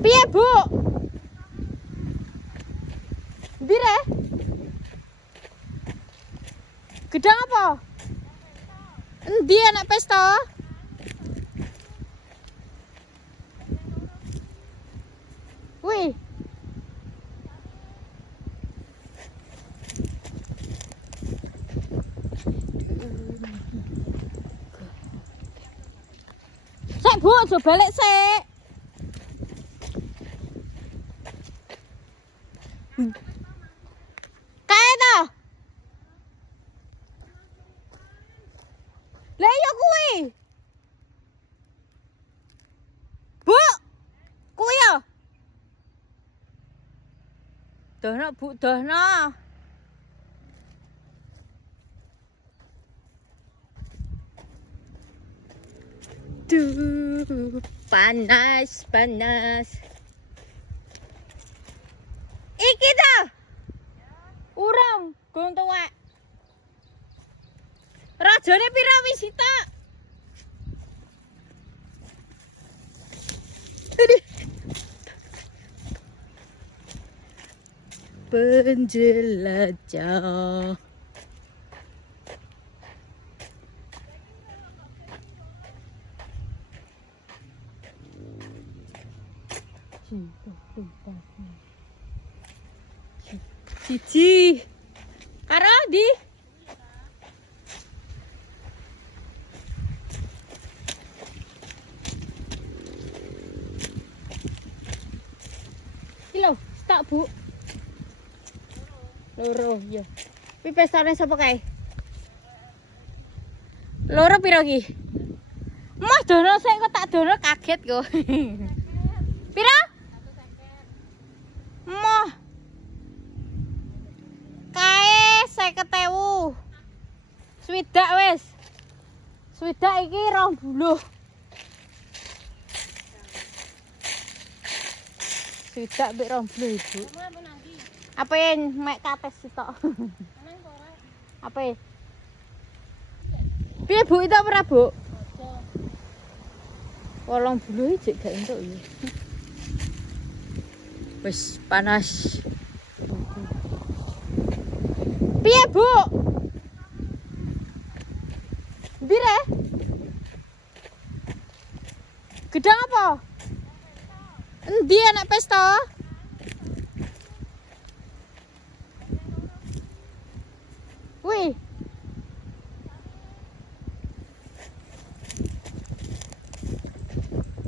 Piye, Bu? Dire? Gedang apa? Endi anak pesta? Wih. Sik, Bu, aja balik sik. Kae ta? Lah iya kuwi. Bu. Kuwi ya. Dono, Bu, dono. Duh, panas, panas. Iki ta? Urang, gung tuwek. Rajane pira wis tak? Penjelajah. Cici. Karo di. Kilo, tak Bu. Loro, ya. Pi pestane sapa kae? Loro piro ki? Mas dono sik kok tak dono kaget kok. Piro? Moh. Kae 50.000. Swidak wis. Swidak iki 20. Swidak mbek 20, Ibu. Apa yang mek kates sitok? Apa? Piye Bu itu ora, Bu? 80 iki gak entuk ya. Wis panas. Piye, Bu? Dire? Gedang apa? Endi anak pesta?